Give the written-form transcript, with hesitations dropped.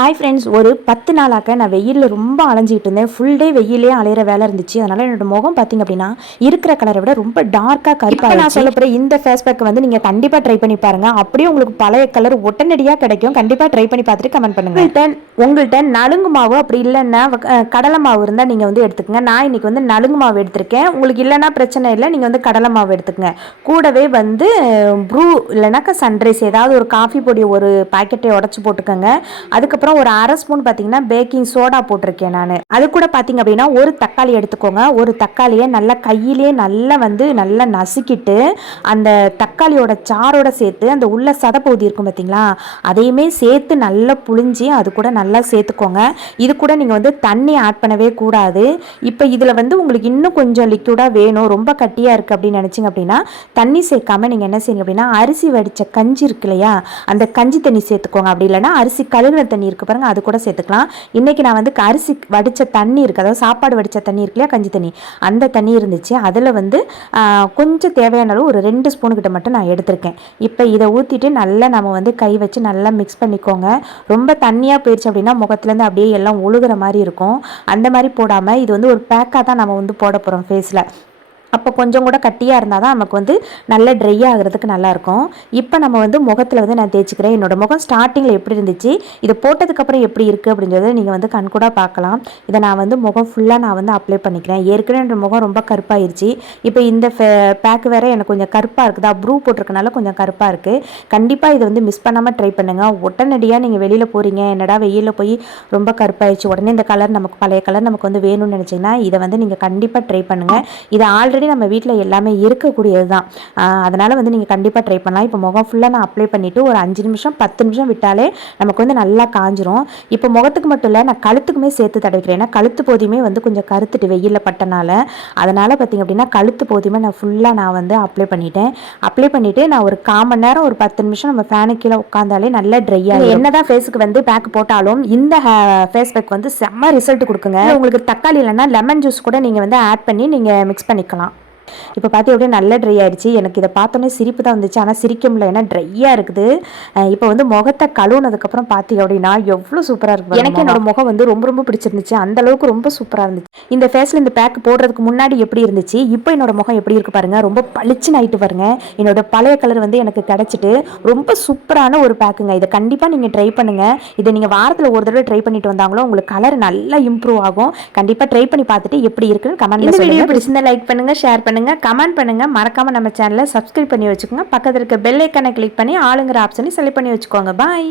Hi friends, ஒரு 10 நாளாக்க நான் வெயிலில் ரொம்ப அலைஞ்சிட்டு இருந்தேன். ஃபுல் டே வெயிலே அலையிற வேலை இருந்துச்சு. அதனால் என்னோட முகம் பார்த்திங்க அப்படின்னா இருக்கிற கலரை விட ரொம்ப டார்க்காக கருப்பாக. நான் சொல்ல போகிற இந்த ஃபேஸ் பேக் வந்து நீங்கள் கண்டிப்பாக ட்ரை பண்ணி பாருங்கள். அப்படியே உங்களுக்கு பழைய கலர் உடனடியாக கிடைக்கும். கண்டிப்பாக ட்ரை பண்ணி பார்த்துட்டு கமெண்ட் பண்ணுங்கள். உங்கள்கிட்ட நலுங்கு மாவு அப்படி இல்லைன்னா கடலை மாவு இருந்தால் நீங்கள் வந்து எடுத்துக்கங்க. நான் இன்றைக்கி வந்து நலுங்கு மாவு எடுத்திருக்கேன். உங்களுக்கு இல்லைன்னா பிரச்சனை இல்லை, நீங்கள் வந்து கடலை மாவு எடுத்துக்கங்க. கூடவே வந்து ப்ரூ இல்லைனாக்கா சன்ரைஸ் ஏதாவது ஒரு காஃபி பொடி ஒரு பாக்கெட்டை உடச்சி போட்டுக்கோங்க. அதுக்கப்புறம் ஒரு அரை ஸ்பூன் பார்த்தீங்கன்னா பேக்கிங் சோடா போட்டிருக்கேன் நான். அது கூட பார்த்தீங்க அப்படின்னா ஒரு தக்காளி எடுத்துக்கோங்க. ஒரு தக்காளியை நல்லா கையிலேயே நல்லா நசுக்கிட்டு அந்த தக்காளியோட சாரோட சேர்த்து அந்த உள்ள சதப்பகுதி இருக்கும் பார்த்தீங்களா, அதையுமே சேர்த்து நல்லா புழிஞ்சி அது கூட நல்லா சேர்த்துக்கோங்க. இது கூட நீங்கள் வந்து தண்ணி ஆட் பண்ணவே கூடாது. இப்போ இதில் வந்து உங்களுக்கு இன்னும் கொஞ்சம் லிக்விடாக வேணும், ரொம்ப கட்டியாக இருக்குது அப்படின்னு நினச்சிங்க அப்படின்னா தண்ணி சேர்க்காமல் நீங்கள் என்ன செய்யுங்க அப்படின்னா அரிசி வடித்த கஞ்சி இருக்கு இல்லையா, அந்த கஞ்சி தண்ணி சேர்த்துக்கோங்க. அப்படி இல்லைன்னா அரிசி கழுவின தண்ணி இருக்கு பாருங்க, அது கூட சேர்த்துக்கலாம். இன்னைக்கு நான் வந்து அரிசி வடித்த தண்ணி இருக்குது, அதாவது சாப்பாடு வடித்த தண்ணி இருக்கு இல்லையா, கஞ்சி தண்ணி, அந்த தண்ணி இருந்துச்சு. அதில் வந்து கொஞ்சம் தேவையான அளவு ஒரு 2 ஸ்பூன் கிட்ட மட்டும் நான் எடுத்திருக்கேன். இப்போ இதை ஊற்றிட்டு நல்லா நம்ம வந்து கை வச்சு நல்லா மிக்ஸ் பண்ணிக்கோங்க. ரொம்ப தண்ணியாக போயிடுச்சு அப்படின்னா முகத்துலேருந்து அப்படியே எல்லாம் ஒழுகுற மாதிரி இருக்கும். அந்த மாதிரி போடாமல் இது வந்து ஒரு பேக்காக தான் நம்ம வந்து போட போகிறோம் ஃபேஸில். அப்போ கொஞ்சம் கூட கட்டியாக இருந்தால் தான் நமக்கு வந்து நல்லா ட்ரை ஆகிறதுக்கு நல்லாயிருக்கும். இப்போ நம்ம வந்து முகத்தில் வந்து நான் தேய்ச்சிக்கிறேன். என்னோடய முகம் ஸ்டார்டிங்கில் எப்படி இருந்துச்சு, இது போட்டதுக்கப்புறம் எப்படி இருக்குது அப்படின்றத நீங்கள் வந்து கண்கூடாக பார்க்கலாம். இதை நான் வந்து முகம் ஃபுல்லாக நான் வந்து அப்ளை பண்ணிக்கிறேன். ஏற்கனவே என்னோட முகம் ரொம்ப கருப்பாயிருச்சு. இப்போ இந்த பேக்கு வேறு எனக்கு கொஞ்சம் கருப்பாக இருக்குதா, ப்ரூ போட்டிருக்கனால கொஞ்சம் கருப்பாக இருக்குது. கண்டிப்பாக இதை வந்து மிஸ் பண்ணாமல் ட்ரை பண்ணுங்கள். உடனடியாக நீங்கள் வெளியில் போகிறீங்க, என்னடா வெயிலில் போய் ரொம்ப கருப்பாயிடுச்சு, உடனே இந்த கலர் நமக்கு பழைய கலர் நமக்கு வந்து வேணும்னு நினச்சிங்கன்னா இதை வந்து நீங்கள் கண்டிப்பாக ட்ரை பண்ணுங்கள். இதை ஆல்ரெடி நம்ம வீட்டில் எல்லாமே இருக்கக்கூடியது தான். அதனால் வந்து நீங்கள் கண்டிப்பாக ட்ரை பண்ணலாம். இப்போ முகம் ஃபுல்லாக நான் அப்ளை பண்ணிவிட்டு ஒரு 5 நிமிஷம் 10 நிமிஷம் விட்டாலே நமக்கு வந்து நல்லா காஞ்சிரும். இப்போ முகத்துக்கு மட்டும் இல்லை, நான் கழுத்துக்குமே சேர்த்து தடவிக்கிறேன். ஏன்னா கழுத்து போதியுமே வந்து கொஞ்சம் கருத்துட்டு வெயிலில் பட்டனால. அதனால் பார்த்திங்க அப்படின்னா கழுத்து போதியுமே நான் வந்து அப்ளை பண்ணிவிட்டு நான் ஒரு 1/4 மணி நேரம் ஒரு 10 நிமிஷம் நம்ம ஃபேனுக்கு கீழே உட்காந்தாலே நல்லா ட்ரை ஆகும். என்ன தான் ஃபேஸுக்கு வந்து பேக் போட்டாலும் இந்த ஃபேஸ் பேக் வந்து செம்ம ரிசல்ட் கொடுக்குங்க. உங்களுக்கு தக்காளி இல்லைன்னா லெமன் ஜூஸ் கூட நீங்கள் வந்து ஆட் பண்ணி நீங்கள் மிக்ஸ் பண்ணிக்கலாம். இப்போ பார்த்து அப்படியே நல்லா ட்ரை ஆகிடுச்சு. எனக்கு இதை பார்த்தோன்னே சிரிப்பு தான் வந்துச்சு, ஆனால் சிரிக்க முடியல, ஏன்னா ட்ரையாக இருக்குது. இப்போ வந்து முகத்தை கழுவுனதுக்கப்புறம் பார்த்தீங்க அப்படின்னா எவ்வளோ சூப்பராக இருக்குது. எனக்கு என்னோட முகம் வந்து ரொம்ப ரொம்ப பிடிச்சிருந்துச்சு. அந்தளவுக்கு ரொம்ப சூப்பராக இருந்துச்சு. இந்த ஃபேஸில் இந்த பேக் போடுறதுக்கு முன்னாடி எப்படி இருந்துச்சு, இப்போ என்னோட முகம் எப்படி இருக்குது பாருங்கள், ரொம்ப பளிச்சுன்னு ஆகிட்டு பாருங்கள். என்னோட பழைய கலர் வந்து எனக்கு கிடச்சிட்டு ரொம்ப சூப்பரான ஒரு பேக்குங்க. இதை கண்டிப்பாக நீங்கள் ட்ரை பண்ணுங்கள். இதை நீங்கள் வாரத்தில் ஒரு தடவை ட்ரை பண்ணிட்டு வந்தாங்களோ உங்களுக்கு கலர் நல்லா இம்ப்ரூவ் ஆகும். கண்டிப்பாக ட்ரை பண்ணி பார்த்துட்டு எப்படி இருக்குன்னு கமெண்ட்ல சொல்லுங்க. பிடிச்சிருந்தா லைக் பண்ணுங்கள், ஷேர் பண்ணுங்கள், கமெண்ட் பண்ணுங்க. மறக்காம நம்ம சேனலை சப்ஸ்கிரைப் பண்ணி வச்சுக்கோங்க. பக்கத்துல இருக்க பெல் ஐக்கானை கிளிக் பண்ணி ஆளுங்கிற ஆப்ஷனை செலக்ட் பண்ணி வச்சுக்கோங்க. பாய்.